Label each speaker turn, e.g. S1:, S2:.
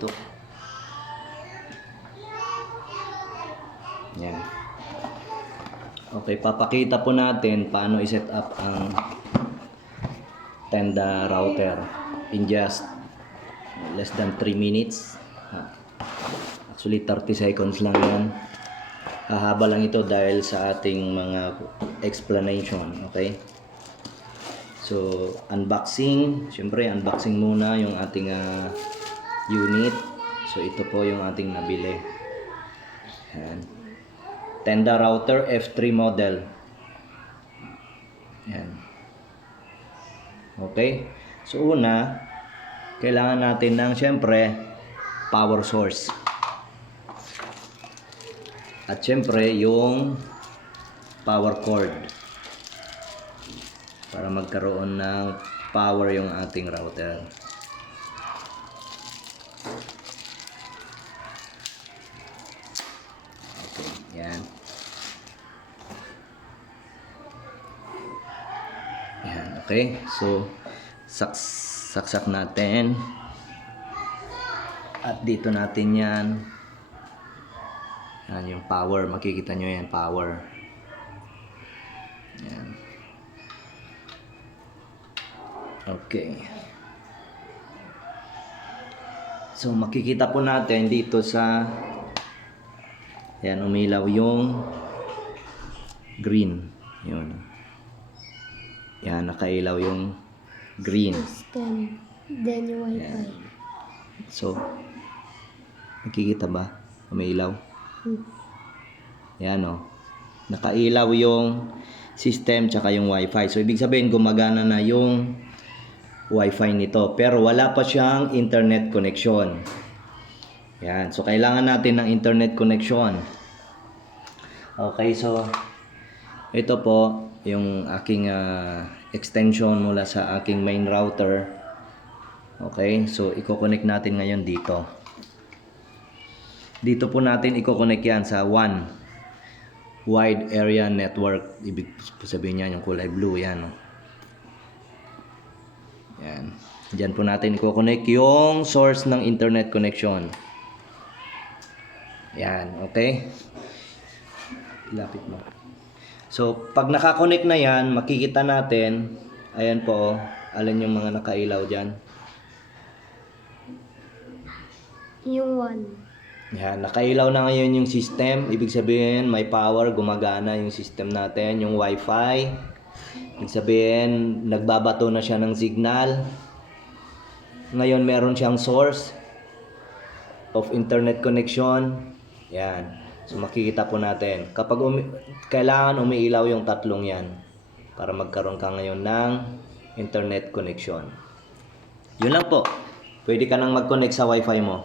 S1: Ito. Yan. Okay, papakita po natin paano i-set up ang Tenda router in just less than 3 minutes. Actually 30 seconds lang yan. Hahaba lang ito dahil sa ating mga explanation, okay? So, unboxing. Siyempre, unboxing muna yung ating uh, unit. So, ito po yung ating nabili. Yan. Tenda router F3 model. Yan. Okay? So, una, kailangan natin ng, siyempre, power source. At siyempre, yung power cord para magkaroon ng power yung ating router. Okay, yan. Yan, okay. So, saks saksak natin. At dito natin yan. Yan yung power. Makikita nyo yan, power. Yan. Okay. So makikita po natin dito sa yan umilaw yung green. Yun. Yan nakailaw yung green.
S2: System. Then yung wifi.
S1: So nakikita ba? Umilaw.
S2: Hmm.
S1: Yan o. Nakailaw yung system tsaka yung wifi. So, ibig sabihin gumagana na yung wifi nito. Pero wala pa siyang internet connection. Yan. So, kailangan natin ng internet connection. Okay, so ito po yung aking ah, extension mula sa aking main router. Okay, so i-connect natin ngayon dito. Dito po natin i-connect yan sa WAN. Wide Area Network. Ibig sabihin niya yung kulay blue. Yan. oh. Yan. Diyan po natin i-connect yung source ng internet connection. Yan. Okay? Ilapit mo. So, pag nakakonect na yan, makikita natin, ayan po, oh, alin yung mga nakailaw dyan.
S2: Yung one.
S1: Yan, nakailaw na ngayon yung system. Ibig sabihin, may power, gumagana yung system natin, yung wifi. Ibig sabihin, nagbabato na siya ng signal. Ngayon, meron siyang source of internet connection. Yan. So, makikita po natin. Kapag umi- kailangan umiilaw yung tatlong yan para magkaroon ka ngayon ng internet connection. Yun lang po. Pwede ka nang mag-connect sa wifi mo.